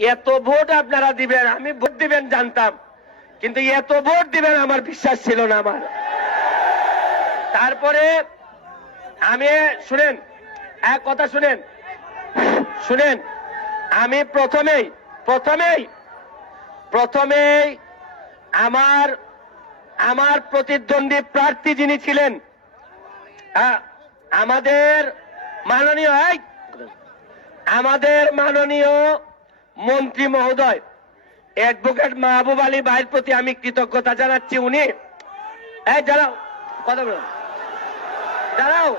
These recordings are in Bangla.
এত ভোট আপনারা দিবেন, আমি ভোট দিবেন জানতাম, কিন্তু এত ভোট দিবেন আমার বিশ্বাস ছিল না আমার। তারপরে আমি শুনেন, এক কথা শুনেন শুনেন, আমি প্রথমেই আমার প্রতিদ্বন্দ্বী প্রার্থী যিনি ছিলেন আমাদের মাননীয় মন্ত্রী মহোদয় অ্যাডভোকেট মাহবুব আলী ভাইয়ের প্রতি আমি কৃতজ্ঞতা জানাচ্ছি। উনি দাঁড়াও, কথা বলুন, দাঁড়াও।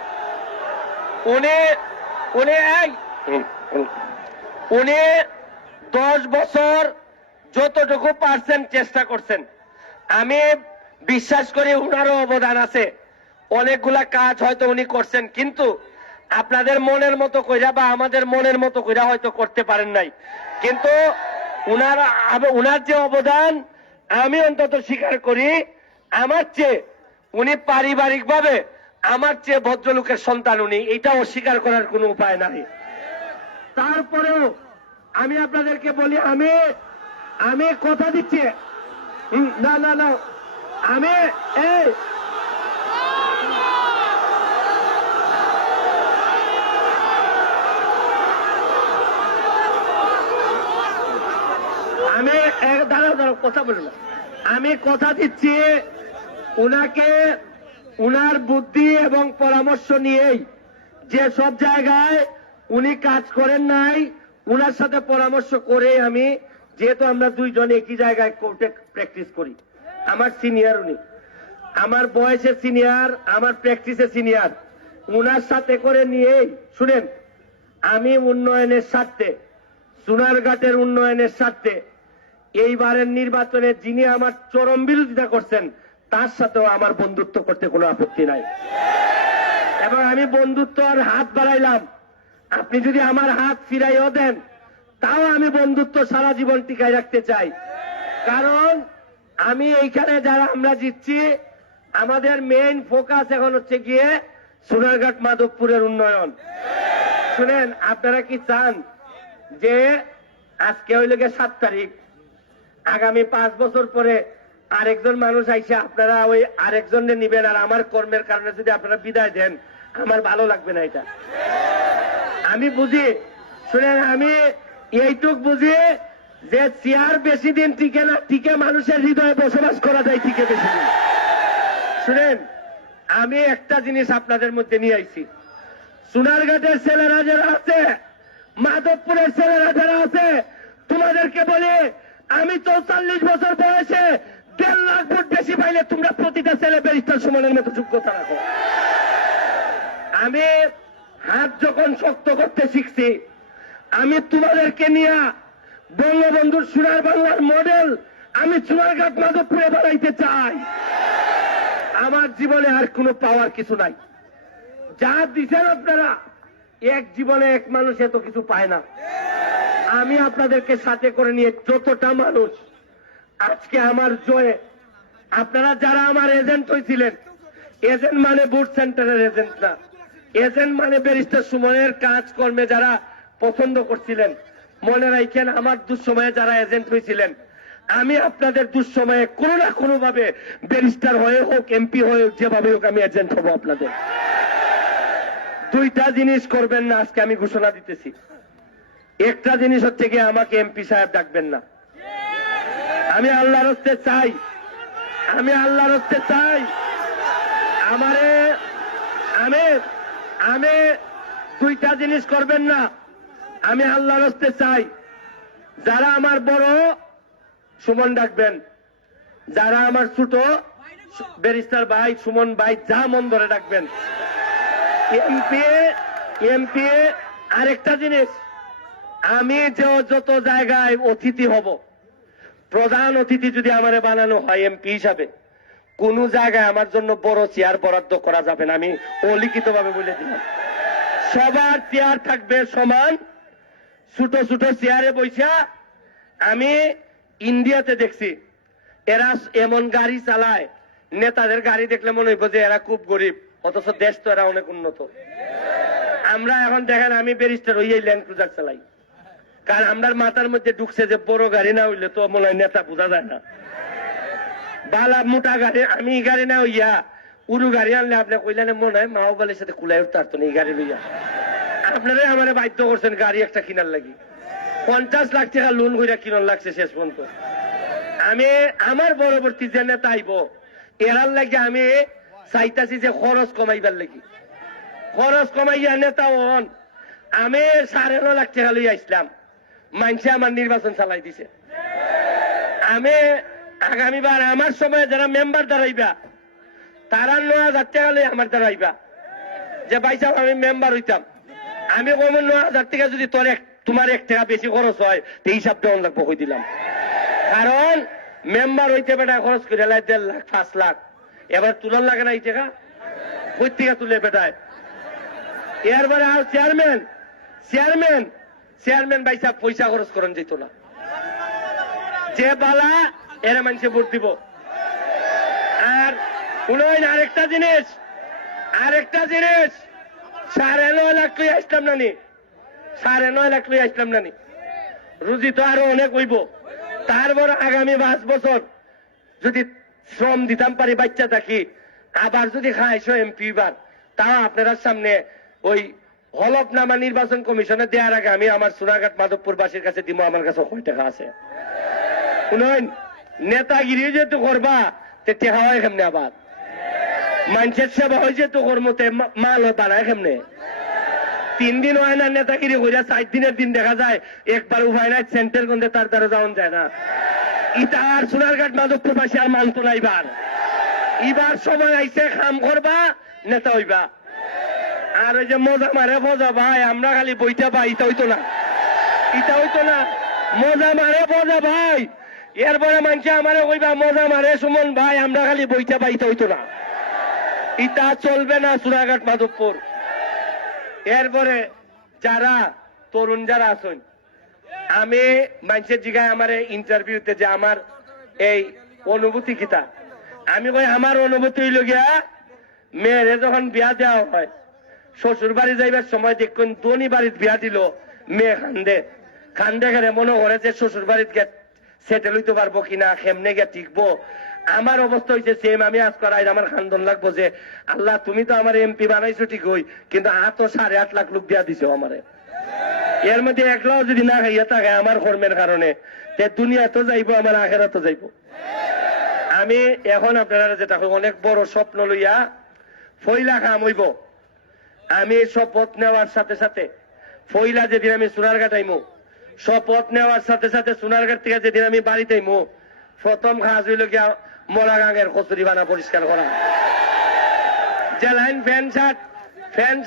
উনি 10 বছর যতটুকু পারছেন চেষ্টা করছেন। আমি বিশ্বাস করি উনারও অবদান আছে, অনেকগুলা কাজ হয়তো উনি করছেন, কিন্তু আপনাদের মনের মতো কইরা বা আমাদের মনের মতো কইরা হয়তো করতে পারেন নাই। কিন্তু উনার যে অবদান আমি অন্তত স্বীকার করি, আমার চেয়ে উনি পারিবারিকভাবে আমার চেয়ে ভদ্রলোকের সন্তান উনি, এটা অস্বীকার করার কোনো উপায় নাই। তারপরেও আমি আপনাদেরকে বলি, আমি কথা দিচ্ছি, না না না, আমি দাঁড়াও কথা বলবো, আমি কথা দিচ্ছি উনাকে, উনার বুদ্ধি এবং পরামর্শ নিয়েই যে সব জায়গায় উনি কাজ করেন নাই, উনার সাথে পরামর্শ করে আমি, যেহেতু আমরা দুইজন একই জায়গায় কোর্টে প্র্যাকটিস করি, আমার সিনিয়র উনি, আমার বয়সে সিনিয়র, আমার প্র্যাকটিসে সিনিয়র, উনার সাথে করে নিয়েই শুনেন, আমি উন্নয়নের স্বার্থে, সোনারঘাটের উন্নয়নের স্বার্থে এইবারের নির্বাচনে যিনি আমার চরম বিরোধিতা করছেন তার সাথেও আমার বন্ধুত্ব করতে কোনো আপত্তি নাই। এবং আমি বন্ধুত্ব আর হাত বাড়াইলাম, আপনি যদি আমার হাত ফিরাইও দেন তাও আমি বন্ধুত্ব সারা জীবন টিকায় রাখতে চাই। কারণ আমি এইখানে যারা আমরা জিতছি, আমাদের মেইন ফোকাস এখন হচ্ছে গিয়ে সোনারঘাট মাধবপুরের উন্নয়ন। শুনেন, আপনারা কি চান যে আজকে হইল গিয়ে 7 তারিখ, আগামী 5 বছর পরে আরেকজন মানুষ আইসা আপনারা ওই আরেকজনে নিবেন, আর আমার কর্মের কারণে যদি আপনারা বিদায় দেন আমার ভালো লাগবে না। এটা আমি বুঝি। শুনেন, আমি এইটুক বুঝি যে চেয়ার বেশি দিন টিকে না, টিকে মানুষের হৃদয়ে বসবাস করা যায় টিকে বেশি দিন। শুনেন, আমি একটা জিনিস আপনাদের মধ্যে নিয়ে আইছি, সোনারঘাটের ছেলেরা যারা আছে, মাধবপুরের ছেলেরা যারা আছে, তোমাদেরকে বলি, আমি 44 বছর বয়সে 1.5 লাখ ভোট বেশি পাইলে তোমরা প্রতিটা ছেলে ব্যারিস্টার সুমনের মতো যোগ্যতা রাখো। আমি হাত যখন শক্ত করতে শিখছি, আমি তোমাদেরকে নিয়ে বঙ্গবন্ধুর সোনার বাংলার মডেল আমি সোনারঘাট মাধবপুরে বানাইতে চাই। আমার জীবনে আর কোনো পাওয়ার কিছু নাই। যা দিচ্ছেন আপনারা, এক জীবনে এক মানুষ এত কিছু পায় না। আমি আপনাদেরকে সাথে করে নিয়ে যতটা মানুষ আজকে আমার জয়ে, আপনারা যারা আমার এজেন্ট হয়েছিলেন, এজেন্ট মানে ভোট সেন্টারের এজেন্ট না, এজেন্ট মানে ব্যারিস্টার সুমনের কাজকর্মে যারা পছন্দ করছিলেন, মনে রাখেন আমার দুঃসময়ে যারা এজেন্ট হয়েছিলেন, আমি আপনাদের দুঃসময়ে কোনো না কোনো ভাবে ব্যারিস্টার হয়ে হোক, এমপি হয়ে হোক, যেভাবে হোক আমি এজেন্ট হব আপনাদের। দুইটা জিনিস করবেন না, আজকে আমি ঘোষণা দিতেছি। একটা জিনিস হচ্ছে কি, আমাকে এমপি সাহেব ডাকবেন না। আমি আল্লাহর হস্তে চাই, আমি দুইটা জিনিস করবেন না। আমি আল্লাহর হস্তে চাই, যারা আমার বড় সুমন ডাকবেন, যারা আমার ছোট ব্যারিস্টার ভাই সুমন ভাই, যা মন ধরে ডাকবেন। এমপি আরেকটা জিনিস, আমি যত জায়গায় অতিথি হব, প্রধান অতিথি যদি আমারে বানানো হয় এমপি হিসাবে, কোন জায়গায় আমার জন্য বড় চেয়ার বরাদ্দ করা যাবে না। আমি অলিখিত ভাবে বলে দিলাম, সবার চেয়ার থাকবে সমান, ছোট ছোট চেয়ারে বৈশা। আমি ইন্ডিয়াতে দেখছি, এরা এমন গাড়ি চালায়, নেতাদের গাড়ি দেখলে মনে হইব যে এরা খুব গরিব, অথচ দেশ তো এরা অনেক উন্নত। আমরা এখন দেখেন, আমি ব্যারিস্টার হইয়াই ল্যান্ড ক্রুজার চালাই, কারণ আমরার মাথার মধ্যে ঢুকছে যে বড় গাড়ি না হইলে তো মনে হয় নেতা বোঝা যায় না, বালা মোটা গাড়ি, আমি এই গাড়ি না হইয়া উরু গাড়ি আনলে আপনি কইলেন মনে হয় মাও গালের সাথে কুলাই উঠতে পারতো না এই গাড়ি লইয়া। আপনারা আমার বাধ্য করছেন গাড়ি একটা কিনার লাগি, 50 লাখ টাকা লোন কইরা কিনার লাগছে শেষ পর্যন্ত। আমি আমার পরবর্তী যে নেতা আইব এরার লাগে আমি চাইতাছি যে খরচ কমাইবার লাগি, খরচ কমাইয়া নেতা হন। আমি 9.5 লাখ টাকা লইয়া আসলাম, মানুষে আমার নির্বাচন চালাই দিছে। আমি আগামীবার আমার সময় যারা মেম্বার দাঁড়াইবা তারা 9,000 টাকা লইয়া আমার দাঁড়াইবা, যে ভাই সাহেব আমি মেম্বার হইতাম। আমি কম 9,000 টাকা যদি তোমার 1 টাকা বেশি খরচ হয় তো হিসাব দেওয়ান লাগবো কই দিলাম। কারণ মেম্বার হইতে বেটা খরচ করে 1.5 লাখ 5 লাখ, এবার তুলন লাগে না এই টাকা, কই থেকে তুলে বেটায়। এরপরে আর চেয়ারম্যান চেয়ারম্যান চেয়ারম্যান ভাই সাহেব পয়সা খরচ করেন যেত না, যে বালা এরা মানুষে ভোট দিব। আর আরেকটা জিনিস 9.5 লাখ লই আসলাম নানি, 9.5 লাখ লই আসলাম নানি, রুজি তো আরো অনেক হইব। তারপর আগামী 5 বছর যদি শ্রম দিতাম পারি বাচ্চা থাকি, আবার যদি খাইছো এমপি বার, তাও আপনারা সামনে ওই হলফনামা নির্বাচন কমিশনে দেওয়ার আগে আমি আমার সোনাঘাট মাধবপুরবাসীর কাছে দিব, আমার কাছে কয় টাকা আছে। শুনুন, নেতাগিরি যেহেতু করবা তে টেকা হয় কেমনে, আবার মানুষের সেবা হয় যেহেতু কর্মতে মাল দাঁড়ায় কেমনে। 3 দিন হয় না নেতাগিরি হইয়া 4 দিনের দিন দেখা যায় একবার উপায় নাই সেন্টার গন্ধে তার দ্বারা যাওয়া যায় না। ইটা আর সোনারঘাট মাধবপুরবাসী আর মানত না। এবার সময় আইসে কাম করবা, নেতা হইবা। আর ওই যে মজা মারে ভজা ভাই আমরা খালি বইটা পাই, ইটা হইতো না, মজা মারে ভজা ভাই। এরপরে মানুষে আমারে কইবা মজা মারে সুমন ভাই আমরা খালি বইটা পাই, ইটা হইতো না, ইটা চলবে না সোনারঘাট মাধবপুর। এরপরে যারা তরুণ যারা আছেন, আমি মানুষের জিগায় আমার ইন্টারভিউতে যে আমার এই অনুভূতি কিতা, আমি কই আমার অনুভূতি হইল গিয়া মেয়েরে যখন বিয়া দেওয়া হয় শ্বশুর বাড়ি যাইবার সময় দেখুন দনি বাড়ির বিয়া দিল, মেয়ে খান্দে গেলে মনে করে যে শ্বশুর বাড়ির গে সেটেল হইতে পারবো কিনা, কেমনে গে টিকবো। আমার অবস্থা হয়েছে সেম, আমি আজকাল আমার খান্দন লাগবো যে আল্লাহ তুমি তো আমার এমপি বানাইছো ঠিক হই, কিন্তু তো 8.5 লাখ লোক দিয়া দিছো আমারে, এর মধ্যে একলাও যদি না খাইয়া থাকে আমার কর্মের কারণে, দুনিয়া তো যাইবো আমার আখেরা তো যাইবো। আমি এখন আপনারা যেটা অনেক বড় স্বপ্ন লইয়া ফইলা কাম হইব। আমি শপথ নেওয়ার সাথে সাথে ফইলা যেদিন আমি সোনারঘাট আইমু, শপথ নেওয়ার সাথে সাথে সোনারঘাট থেকে যেদিন আমি বাড়িতে আইমু, প্রথম কাজ হইল গিয়া মরাগাঙের কচুরি বানা পরিষ্কার করা। যে লাইন ফ্যান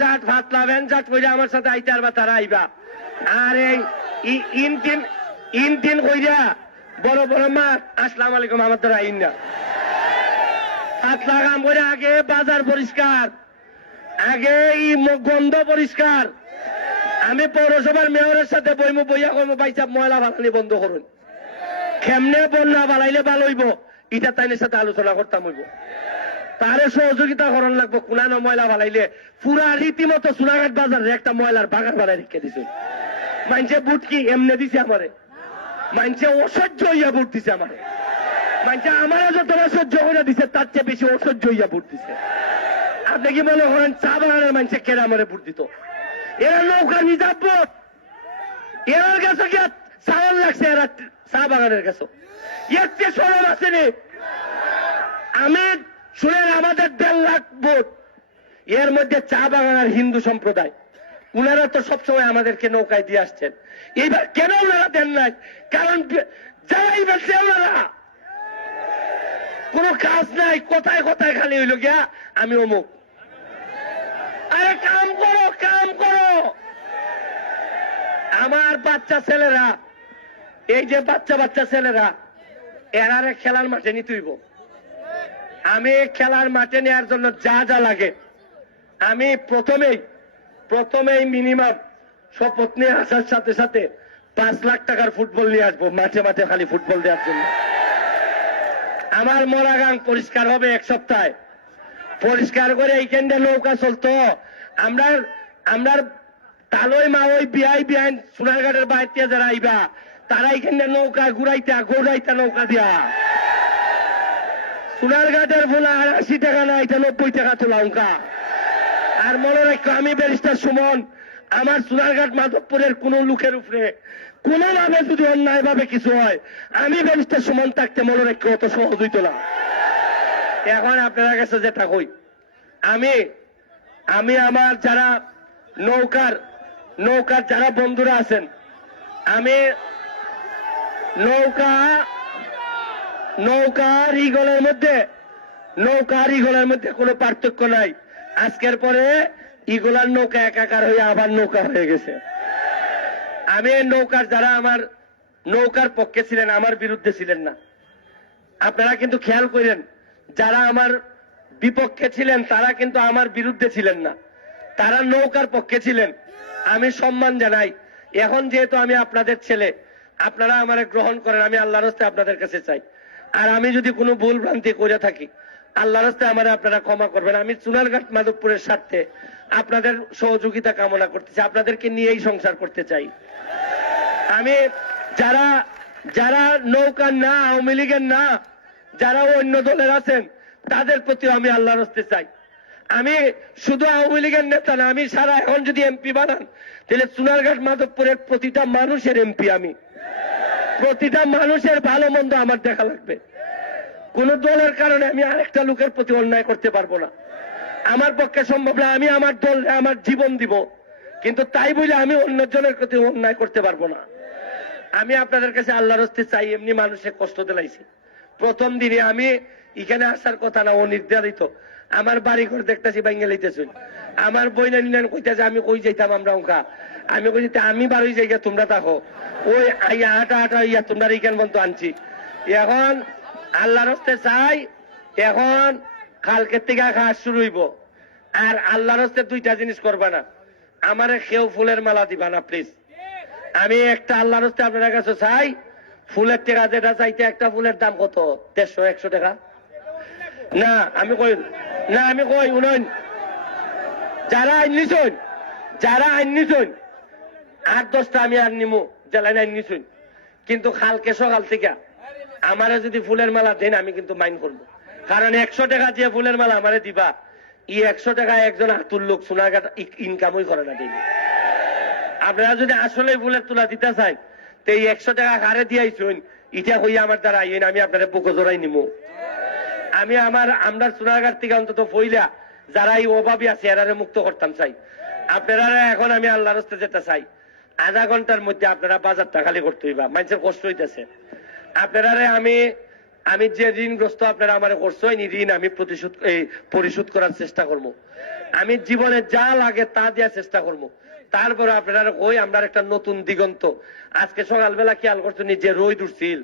শার্ট ফাতলা ফ্যান শার্ট কইরা আমার সাথে আইতে আর বা তারা আইবা। আর এই ইনটিন কইরা বড় বড় মাছ আসসালামু আলাইকুম আমার দ্বারা আইন না। ফাতলা কাম করে আগে বাজার পরিষ্কার, আগে গন্ধ পরিষ্কার। আমি পৌরসভার মেয়রের সাথে বইয়া কইমু ভাই সাহেব ময়লা ফালানি বন্ধ করুন, কেমনে বন্যা বালাইলে ভালো হইব এটা তাইনের সাথে আলোচনা করতাম হইব, তারে সহযোগিতা করার লাগবো। কোনানো ময়লা বালাইলে পুরা রীতিমতো সোনাঘাট বাজারে একটা ময়লার বাগান বানাই রেখে দিছে। মানুষে বুট কি এমনি দিছে আমারে, মানুষে অসহ্য হইয়া বুট দিছে আমারে, মানুষে আমারও যত অসহ্য হইয়া দিছে তার চেয়ে বেশি অসহ্য হইয়া বুট দিছে। আপনি কি মনে করেন চা বাগানের মানুষে কেরা আমারে বুট দিত? এরা নৌকা নিজাব বুট, এরার কাছে কি চাওয়াল লাগছে, এরা চা বাগানের কাছে এর চেয়ে সরম আসেনি। আমি শুনেন আমাদের 1.5 লাখ ভোট, এর মধ্যে চা বাগান আর হিন্দু সম্প্রদায়, উনারা তো সবসময় আমাদেরকে নৌকায় দিয়ে আসছেন। এইবার কেন ওনারা দেন নাই? কারণ যারাই বেশি ওনারা কোন কাজ নাই, কথায় কথায় খালি হইল গিয়া আমি অমুক। আরে কাম করো। আমার বাচ্চা ছেলেরা, এই যে বাচ্চা ছেলেরা, এরারে খেলার মাঠে নিতে হইব। আমি খেলার মাঠে নেওয়ার জন্য যা যা লাগে আমি প্রথমেই মিনিমাম শপথ নিয়ে আসার সাথে সাথে 5 লাখ টাকার ফুটবল নিয়ে আসবো, মাঠে মাঠে খালি ফুটবল দেওয়ার জন্য। আমার মরাগাং পরিষ্কার হবে 1 সপ্তাহে, পরিষ্কার করে এইখানটা নৌকা চলতো। আমরা তালই মা ওই বিআই বিআইন সোনারঘাটের বাইরে যারা আইবা তারা এখানে নৌকা ঘুরাইতা নৌকা দিয়া সোনারঘাটের ভোলা 80 টাকা না এটা 90 টাকা তোলা অঙ্কা। আর মনে রাখো আমি ব্যারিস্টার সুমন, আমার সোনারঘাট মাধবপুরের কোন লোকের উপরে কোনোভাবে যদি অন্যায় ভাবে কিছু হয় আমি ব্যারিস্টার সুমন থাকতে মনে রাখো অত সহজ হইত না। এখন আপনার কাছে যেটা কই, আমি আমার যারা নৌকার যারা বন্ধুরা আছেন, আমি নৌকার ইগলের মধ্যে কোনো পার্থক্য নাই। আজকের পরে ইগলার নৌকা একাকার হয়ে আবার নৌকা হয়ে গেছে। আমি যারা আমার নৌকার পক্ষে ছিলেন আমার বিরুদ্ধে ছিলেন না। আপনারা কিন্তু খেয়াল করেন, যারা আমার বিপক্ষে ছিলেন তারা কিন্তু আমার বিরুদ্ধে ছিলেন না, তারা নৌকার পক্ষে ছিলেন। আমি সম্মান জানাই। এখন যেহেতু আমি আপনাদের ছেলে, আপনারা আমারে গ্রহণ করেন, আমি আল্লাহর রাস্তায় আপনাদের কাছে চাই। আর আমি যদি কোনো ভুল ভ্রান্তি করে থাকি আল্লাহর রাস্তায় আমারে আপনারা ক্ষমা করবেন। আমি সোনারঘাট মাধবপুরের স্বার্থে আপনাদের সহযোগিতা কামনা করতেছি, আপনাদেরকে নিয়েই সংসার করতে চাই। আমি যারা নৌকার না, আওয়ামী লীগের না, যারা অন্য দলের আছেন তাদের প্রতি আমি আল্লাহর রাস্তায় চাই। আমি শুধু আওয়ামী লীগের নেতা না, আমি সারা এখন যদি এমপি বানান তাহলে সোনারঘাট মাধবপুরের প্রতিটা মানুষের এমপি। আমি প্রতিটা মানুষের ভালো মন্দ আমার দেখা লাগবে। কোন দলের কারণে আমি আরেকটা লোকের প্রতি অন্যায় করতে পারবো না, আমার পক্ষে সম্ভব না। আমি আমার দল আমার জীবন দিব, কিন্তু তাই বলে আমি অন্যজনের প্রতি অন্যায় করতে পারবো না। আমি আপনাদের কাছে আল্লাহর রাস্তায় চাই, এমনি মানুষের কষ্ট দিলাইছি। প্রথম দিনে আমি এখানে আসার কথা না, ও নির্ধারিত আমার বাড়ি ঘর দেখতেছি বাইঙ্গে লইতেছি। আমার বই না কইতেছে আমি কই যাইতাম আমরা অঙ্কা, আমি কই আমি বাড়ি যাই তোমরা থাকো, ওই আইয়া আটা ইয়া তোমরা এইখান পর্যন্ত আনছি। এখন আল্লাহর রাস্তায় চাই, এখন কালকের থেকে ঘাস শুরু হইব। আর আল্লাহর রাস্তায় দুইটা জিনিস করবা না, আমারে কেউ ফুলের মালা দিবা না প্লিজ। আমি একটা আল্লাহর রাস্তায় আপনার কাছে চাই, ফুলের টাকা যেটা চাইতে, একটা ফুলের দাম কত 150-100 টাকা না। আমি কই উনয়ন যারা আইন 8-10টা আমি আর নিমু জেলায় আইন নিছুন, কিন্তু কালকে সকাল থেকে আমারে যদি ফুলের মালা দেন আমি কিন্তু মাইন করবো। কারণ 100 টাকা যে ফুলের মালা আমারে দিবা, 100 টাকা একজন হাতুর লোক সোনারঘাট ইনকামই করে না ডেইলি। আপনারা যদি আসলে ফুলের তুলা দিতে চান তো এই 100 টাকা কারে দিয়াইছুন ইটা হইয়া আমার দ্বারা আইন, আমি আপনাদের বুকে জোড়াই নিমু। আমরা সোনারঘাট থেকে অন্তত ফইলা যারা এই অভাবী আছে এরারে মুক্ত করতাম চাই। আপনারা এখন আমি আল্লাহর রাস্তায় যেতে চাই, আধা ঘন্টার মধ্যে আপনারা বাজারটা খালি করতে হইবা, মানুষের কষ্ট হইতেছে। আপনারা আমি যে ঋণগ্রস্ত আপনারা আমার করছেন, এই ঋণ আমি পরিশোধ করার চেষ্টা করব। আমি জীবনে যা লাগে তা দেওয়ার চেষ্টা করব। তারপরে আপনারা ওই আমরা একটা নতুন দিগন্ত। আজকে সকালবেলা খেয়াল করছেন যে রোদ উঠছিল,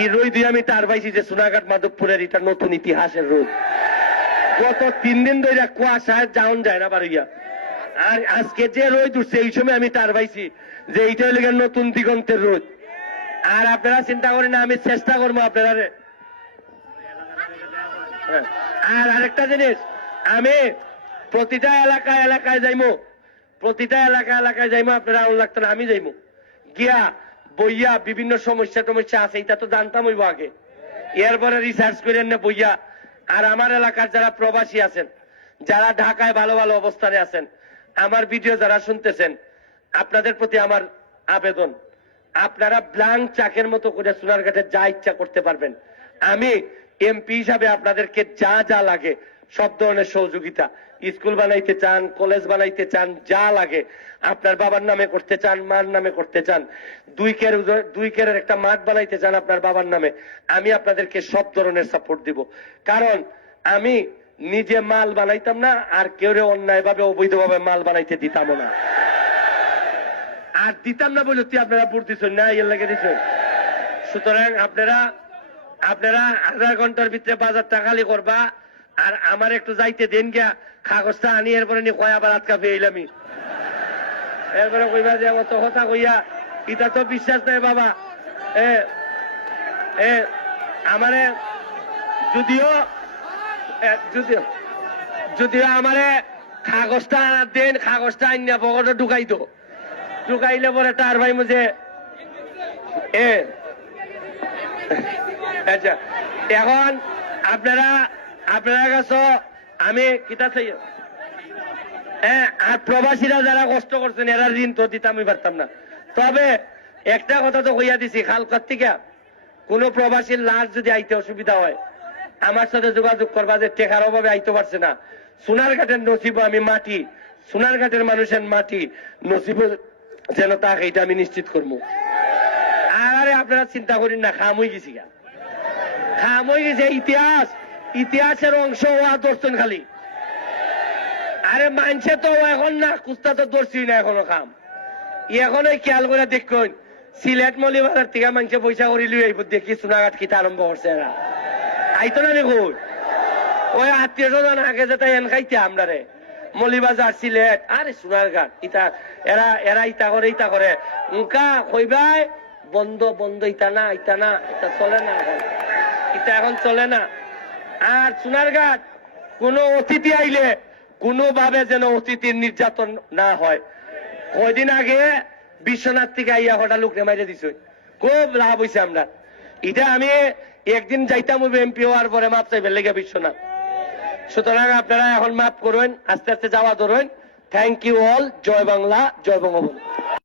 এই রোদ দিয়ে আমি তার পাইছি যে সোনারঘাট মাধবপুরের এটা নতুন ইতিহাসের রোদ। গত 3 দিন ধরে কুয়াশায় যাওন যায় না বাড়িয়া, আর আজকে যে রোদ উঠছে এই সময় আমি তার পাইছি যে এইটা হইলে নতুন দিগন্তের রোদ। আর আপনারা চিন্তা করেন না, আমি চেষ্টা করবো আপনারা। আর আরেকটা জিনিস, আমি প্রতিটা এলাকায় যাইমো, আপনারা আউন লাগতো না, আমি যাইমো গিয়া বইয়া বিভিন্ন সমস্যা আছে এটা তো জানতাম হইব আগে, এরপরে রিসার্চ করেন না বইয়া। আর আমার এলাকার যারা প্রবাসী আছেন, যারা ঢাকায় ভালো ভালো অবস্থানে আছেন, আমার ভিডিও যারা শুনতেছেন, আপনাদের প্রতি আমার আবেদন, আপনারা ব্ল্যাঙ্ক চাকের মতো করে সোনারঘাটে যা ইচ্ছা করতে পারবেন। আমি এমপি হিসাবে আপনাদেরকে যা যা লাগে সব ধরনের সহযোগিতা, স্কুল বানাইতে চান, কলেজ বানাইতে চান, যা লাগে আপনার বাবার নামে করতে চান, মার নামে করতে চান, 2 কেরের একটা মাঠ বানাইতে চান আপনার বাবার নামে, আমি আপনাদেরকে সব ধরনের সাপোর্ট দিব। কারণ আমি নিজে মাল বানাইতাম না, আর কেউ অন্যায়ভাবে অবৈধভাবে মাল বানাইতে দিতাম না। আর দিতাম না বলে আপনারা ভোট দিচ্ছেন না, এর লাগে দিচ্ছেন। সুতরাং আপনারা আধা ঘন্টার ভিতরে বাজারটা খালি করবা। আর আমার একটু যাইতে দেন গিয়া, কাগজটা আনি এরপরে নিয়ে কয় আবার আটকা পেয়েলামি, এরপরে কইবা যে অত কথা কইয়া এটা তো বিশ্বাস নাই বাবা। আমারে যদিও আমারে কাগজটা আনার দেন, কাগজটা আইনা পকেটে ঢুকাইতো, ঢুকাইলে পরে তার ভাই মুঝে আচ্ছা এখন আপনারা কাছে আমি কিতা চাই, আর প্রবাসীরা যারা কষ্ট করছেন এরা ঋণ তো দিতে আমি পারতাম না। তবে একটা কথা তো কইয়া দিছি, খালকার থেকে কোন প্রবাসীর লাশ যদি আইতে অসুবিধা হয় আমার সাথে যোগাযোগ করবা, যে টেকার অভাবে আইতে পারছে না, সোনারঘাটের নসিব আমি মাটি, সোনারঘাটের মানুষের মাটি নসিব যেন তাকে এটা আমি নিশ্চিত করবো। আরে আপনারা চিন্তা করেন না, খাম হয়ে গেছি, খাম হয়ে গেছে। ইতিহাসের অংশ হওয়া দর্শন খালি। আরে মানছে তো এখন না, কুস্তা তো দর্শি না এখনো খাম। এখন ওই খেয়াল করে দেখুন, সিলেট মলিবাজার থেকে মানুষে পয়সা করি লুই আইব, দেখি সোনাঘাট কিতা আরম্ভ করছে এরা। আইতো না দেখুন, ওই আত্মীয় স্বজন আগে যেটা এন খাইতে আমরা রে মলিবাজার সিলেট আরে সোনারঘাট ইটা এরা ইটা করে উনকা কইবাই বন্ধ বন্ধ, ইটা না এটা চলে না, এখন চলে না। আর সোনারঘাট কোন অতিথি আইলে কোনোভাবে যেন অতিথির নির্যাতন না হয়। কয়দিন আগে বিশ্বনাথ থেকে আইয়া হঠাৎ লোক মাইরে দিছে, খুব লাভ হয়েছে আমরা। এটা আমি একদিন যাইতাম এমপি হওয়ার পরে মাপ চাইবে লেগে বিশ্বনাথ। সুতরাং আপনারা এখন মাফ করবেন, আস্তে আস্তে যাওয়া ধরুন। Thank you all. জয় বাংলা, জয় বঙ্গবন্ধু।